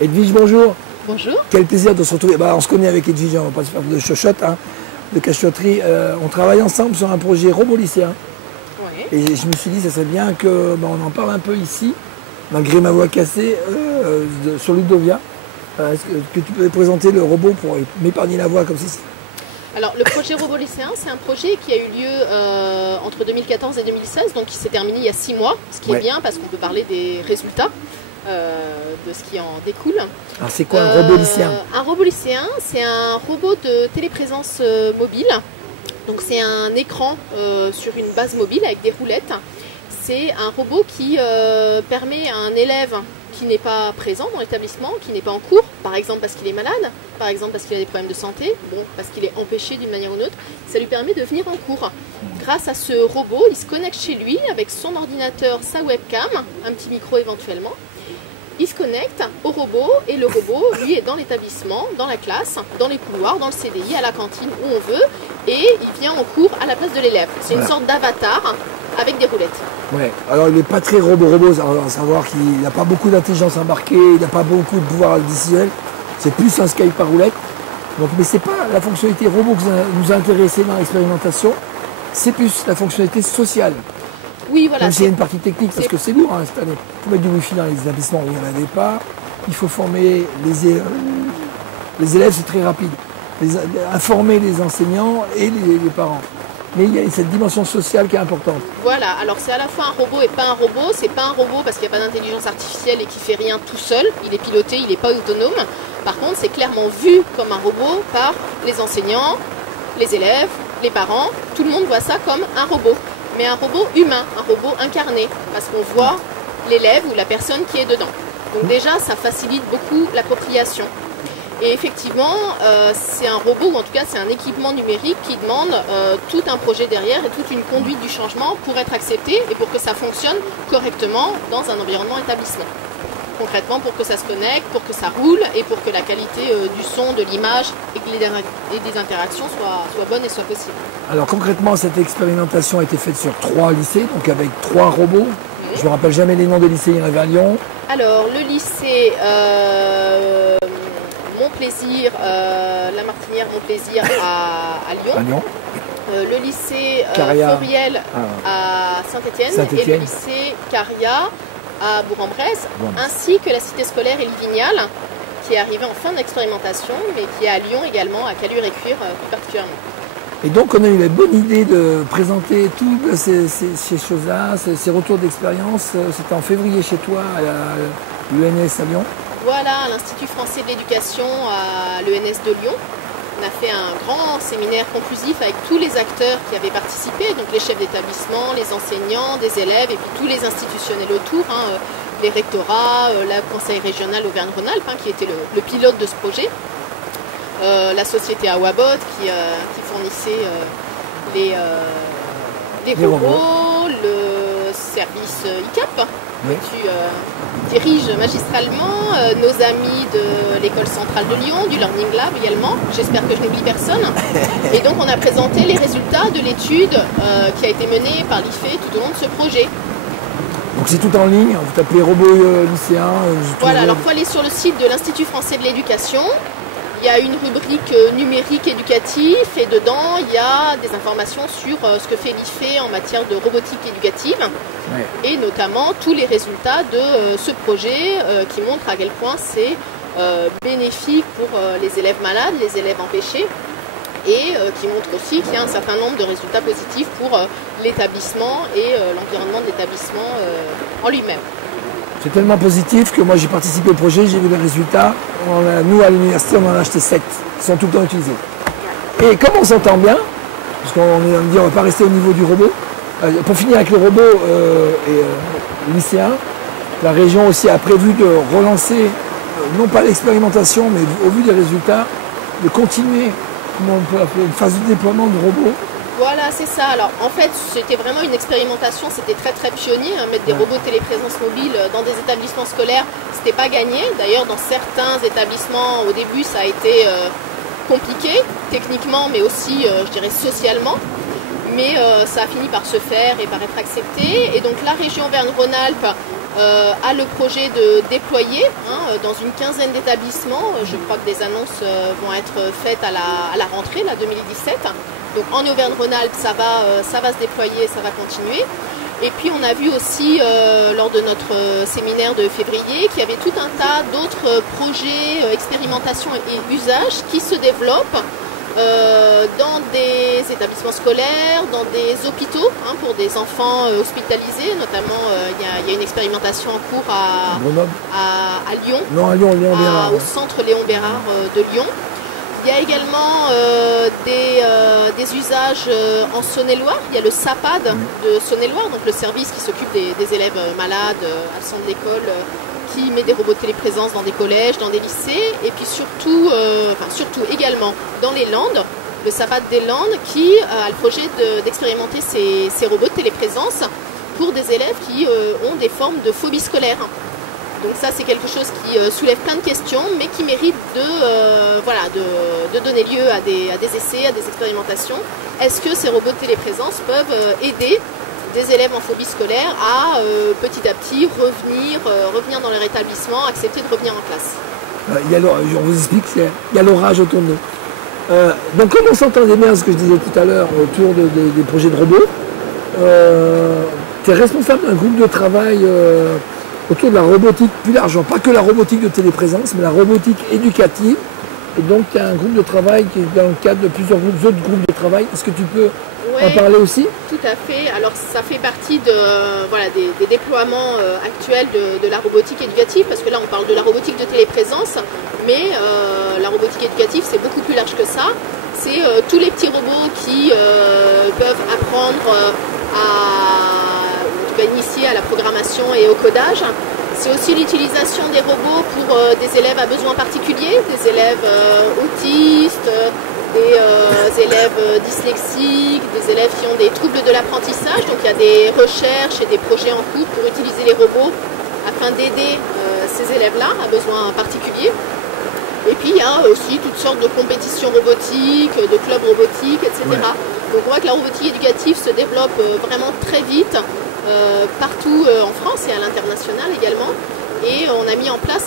Edwige, bonjour. Bonjour. Quel plaisir de se retrouver. On se connaît avec Edwige, on va pas se faire de chochotte, hein, de cachotterie. On travaille ensemble sur un projet robot lycéen. Oui. Et je me suis dit, ça serait bien que on en parle un peu ici, malgré ma voix cassée, sur Ludovia. Est-ce que tu peux présenter le robot pour m'épargner la voix comme ceci? Alors, le projet robot lycéen, c'est un projet qui a eu lieu entre 2014 et 2016, donc qui s'est terminé il y a 6 mois, ce qui est bien parce qu'on peut parler des résultats. De ce qui en découle. Alors c'est quoi un robot lycéen? Un robot lycéen, c'est un robot de téléprésence mobile. Donc c'est un écran sur une base mobile avec des roulettes. C'est un robot qui permet à un élève qui n'est pas présent dans l'établissement, qui n'est pas en cours, par exemple parce qu'il est malade, par exemple parce qu'il a des problèmes de santé, parce qu'il est empêché d'une manière ou d'une autre, ça lui permet de venir en cours. Grâce à ce robot, il se connecte chez lui avec son ordinateur, sa webcam, un petit micro éventuellement. Il se connecte au robot et le robot, lui, est dans l'établissement, dans la classe, dans les couloirs, dans le CDI, à la cantine, où on veut, et il vient en cours à la place de l'élève. C'est une sorte d'avatar avec des roulettes. Ouais, alors il n'est pas très robot, à savoir qu'il n'a pas beaucoup d'intelligence embarquée, il n'a pas beaucoup de pouvoir décisionnel, c'est plus un Skype à roulette. Donc, mais c'est pas la fonctionnalité robot qui nous a intéressé dans l'expérimentation, c'est plus la fonctionnalité sociale. Oui, voilà. Même s'il y a une partie technique, parce que c'est lourd cette année. Il faut mettre du wifi dans les établissements où il n'y en avait pas. Il faut former les élèves, c'est très rapide. Informer les enseignants et les parents. Mais il y a cette dimension sociale qui est importante. Voilà, alors c'est à la fois un robot et pas un robot. C'est pas un robot parce qu'il n'y a pas d'intelligence artificielle et qui fait rien tout seul. Il est piloté, il n'est pas autonome. Par contre, c'est clairement vu comme un robot par les enseignants, les élèves, les parents. Tout le monde voit ça comme un robot. Mais un robot humain, un robot incarné, parce qu'on voit l'élève ou la personne qui est dedans. Donc déjà, ça facilite beaucoup l'appropriation. Et effectivement, c'est un robot, ou en tout cas c'est un équipement numérique qui demande tout un projet derrière et toute une conduite du changement pour être accepté et pour que ça fonctionne correctement dans un environnement établissement. Concrètement, pour que ça se connecte, pour que ça roule et pour que la qualité du son, de l'image et des interactions soit bonne et soit possible. Alors concrètement, cette expérimentation a été faite sur 3 lycées, donc avec 3 robots. Je ne me rappelle jamais les noms des lycées, il y en avait à Lyon. Alors le lycée Montplaisir, La Martinière Montplaisir à Lyon. À Lyon. Le lycée Fauriel à Saint-Étienne et le lycée Caria à Bourg-en-Bresse, ainsi que la cité scolaire Elvignal, qui est arrivée en fin d'expérimentation, mais qui est à Lyon également, à Caluire-et-Cuire plus particulièrement. Et donc on a eu la bonne idée de présenter toutes ces choses-là, ces retours d'expérience. C'était en février chez toi, à l'ENS à Lyon. Voilà, à l'Institut français de l'éducation à l'ENS de Lyon. On a fait un grand séminaire conclusif avec tous les acteurs qui avaient participé, donc les chefs d'établissement, les enseignants, des élèves et puis tous les institutionnels autour, les rectorats, le conseil régional Auvergne-Rhône-Alpes qui était le pilote de ce projet, la société Awabot qui fournissait les robots, le service ICAP. Oui. Tu diriges magistralement, nos amis de l'école centrale de Lyon, du Learning Lab également, j'espère que je n'oublie personne. Et donc on a présenté les résultats de l'étude qui a été menée par l'IFE tout au long de ce projet. Donc c'est tout en ligne, vous tapez robot lycéen. Voilà, alors il faut aller sur le site de l'Institut français de l'éducation. Il y a une rubrique numérique éducatif et dedans il y a des informations sur ce que fait l'IFE en matière de robotique éducative et notamment tous les résultats de ce projet qui montrent à quel point c'est bénéfique pour les élèves malades, les élèves empêchés et qui montre aussi qu'il y a un certain nombre de résultats positifs pour l'établissement et l'environnement de l'établissement en lui-même. C'est tellement positif que moi j'ai participé au projet, j'ai vu les résultats. Nous à l'université on en a acheté 7, ils sont tout le temps utilisés. Et comme on s'entend bien, parce qu'on dit on ne va pas rester au niveau du robot, pour finir avec le robot et lycéen, la région aussi a prévu de relancer, non pas l'expérimentation, mais au vu des résultats, de continuer une phase de déploiement de robots. Voilà, c'est ça. Alors, en fait, c'était vraiment une expérimentation, c'était très très pionnier. Mettre des robots de téléprésence mobile dans des établissements scolaires, c'était pas gagné. D'ailleurs, dans certains établissements, au début, ça a été compliqué, techniquement, mais aussi, je dirais, socialement. Mais ça a fini par se faire et par être accepté. Et donc, la région Auvergne-Rhône-Alpes a le projet de déployer dans une quinzaine d'établissements. Je crois que des annonces vont être faites à la rentrée, là, 2017. Donc en Auvergne-Rhône-Alpes, ça va se déployer, ça va continuer. Et puis on a vu aussi lors de notre séminaire de février qu'il y avait tout un tas d'autres projets, expérimentations et usages qui se développent dans des établissements scolaires, dans des hôpitaux pour des enfants hospitalisés. Notamment, il y a une expérimentation en cours à Lyon, non, à Lyon, Bérard, au centre Léon Bérard de Lyon. Il y a également des usages en Saône-et-Loire. Il y a le SAPAD de Saône-et-Loire, donc le service qui s'occupe des élèves malades absents de l'école, qui met des robots de téléprésence dans des collèges, dans des lycées, et puis surtout également dans les Landes, le SAPAD des Landes qui a le projet d'expérimenter ces robots de téléprésence pour des élèves qui ont des formes de phobie scolaire. Donc ça, c'est quelque chose qui soulève plein de questions, mais qui mérite de donner lieu à des essais, à des expérimentations. Est-ce que ces robots de téléprésence peuvent aider des élèves en phobie scolaire à petit à petit revenir dans leur établissement, accepter de revenir en classe? On vous explique, il y a l'orage autour de nous. Donc comme on s'entendait bien ce que je disais tout à l'heure autour des projets de robots, tu es responsable d'un groupe de travail autour de la robotique plus largement, pas que la robotique de téléprésence, mais la robotique éducative. Et donc il y a un groupe de travail qui est dans le cadre de plusieurs autres groupes de travail. Est-ce que tu peux en parler aussi? Tout à fait. Alors ça fait partie des déploiements actuels de la robotique éducative, parce que là on parle de la robotique de téléprésence, mais la robotique éducative c'est beaucoup plus large que ça. C'est tous les petits robots qui peuvent apprendre à initier à la programmation et au codage. C'est aussi l'utilisation des robots pour des élèves à besoins particuliers, des élèves autistes, des élèves dyslexiques, des élèves qui ont des troubles de l'apprentissage. Donc il y a des recherches et des projets en cours pour utiliser les robots afin d'aider ces élèves-là à besoins particuliers. Et puis il y a aussi toutes sortes de compétitions robotiques, de clubs robotiques, etc. Ouais. Donc on voit que la robotique éducative se développe vraiment très vite, partout en France et à l'international également. Et on a mis en place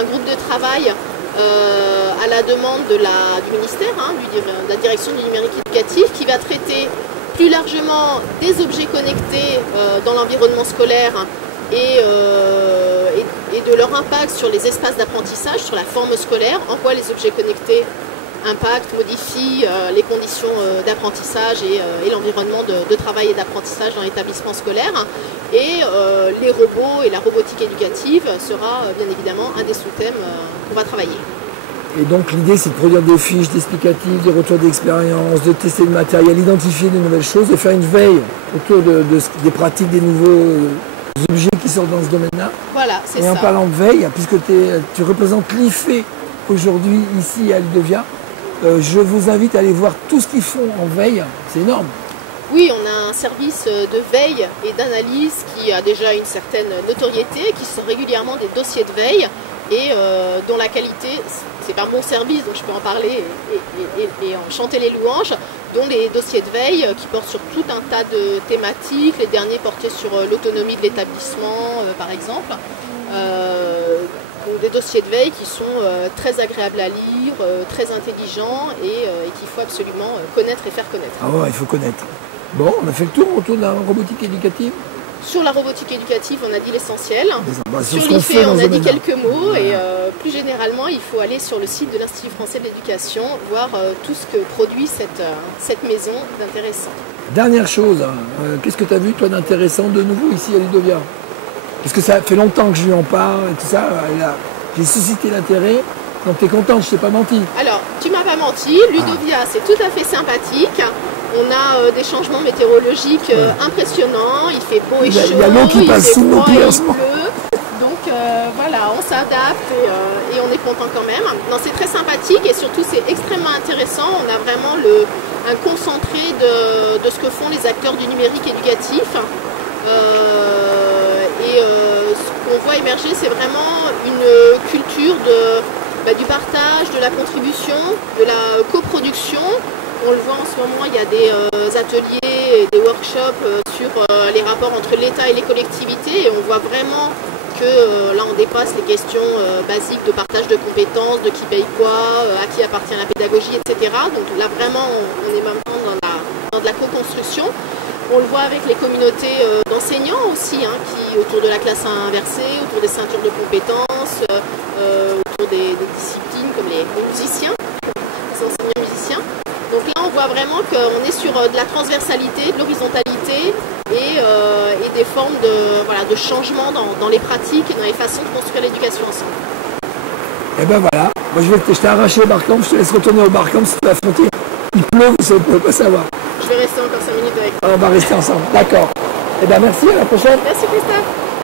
un groupe de travail à la demande du ministère, de la direction du numérique éducatif, qui va traiter plus largement des objets connectés dans l'environnement scolaire et de leur impact sur les espaces d'apprentissage, sur la forme scolaire, en quoi les objets connectés impactent, modifient les conditions d'apprentissage et l'environnement de travail et d'apprentissage dans l'établissement scolaire. Et les robots et la robotique éducative sera bien évidemment un des sous-thèmes qu'on va travailler. Et donc l'idée c'est de produire des fiches, des explicatifs, des retours d'expérience, de tester le matériel, d'identifier de nouvelles choses, de faire une veille autour des pratiques, des nouveaux objets qui sortent dans ce domaine-là. Voilà, c'est ça. Et en parlant de veille, puisque tu représentes l'IFE aujourd'hui ici à Ludovia, je vous invite à aller voir tout ce qu'ils font en veille, c'est énorme. Oui, on a un service de veille et d'analyse qui a déjà une certaine notoriété, qui sort régulièrement des dossiers de veille et dont la qualité, c'est un bon service, donc je peux en parler et en chanter les louanges, dont les dossiers de veille qui portent sur tout un tas de thématiques, les derniers portaient sur l'autonomie de l'établissement par exemple. Donc des dossiers de veille qui sont très agréables à lire, très intelligents et qu'il faut absolument connaître et faire connaître. Ah ouais, il faut connaître. Bon, on a fait le tour autour de la robotique éducative. Sur la robotique éducative, on a dit l'essentiel. Sur l'IFE, on a dit quelques mots. Et plus généralement, il faut aller sur le site de l'Institut français de l'éducation, voir tout ce que produit cette maison d'intéressant. Dernière chose, qu'est-ce que tu as vu toi d'intéressant de nouveau ici à Ludovia? Parce que ça fait longtemps que je lui en parle et tout ça. J'ai suscité l'intérêt. Donc tu es contente, je t'ai pas menti. Alors, tu m'as pas menti. Ludovia, c'est tout à fait sympathique. On a des changements météorologiques impressionnants. Il fait beau et chaud. Il y a l'eau qui passe sous nos pieds en ce moment. Donc voilà, on s'adapte et on est content quand même. Non, c'est très sympathique et surtout c'est extrêmement intéressant. On a vraiment un concentré de ce que font les acteurs du numérique éducatif. Ce qu'on voit émerger, c'est vraiment une culture du partage, de la contribution, de la coproduction. On le voit en ce moment, il y a des ateliers des workshops sur les rapports entre l'État et les collectivités, et on voit vraiment que là on dépasse les questions basiques de partage de compétences, de qui paye quoi, à qui appartient la pédagogie, etc. Donc là vraiment on est maintenant dans de la co-construction. On le voit avec les communautés d'enseignants aussi, hein, qui autour de la classe inversée, autour des ceintures de compétences, autour des disciplines comme les musiciens, les enseignants musiciens. Donc là on voit vraiment qu'on est sur de la transversalité, de l'horizontalité et des formes de changement dans les pratiques et dans les façons de construire l'éducation ensemble. Et ben voilà, moi je t'ai arraché au barcamp, je te laisse retourner au barcamp si tu vas affronter. Il pleut, vous ne pouvez pas savoir. Je vais rester encore 5 minutes avec toi. On va rester ensemble, d'accord. Et ben merci, à la prochaine. Merci Christophe.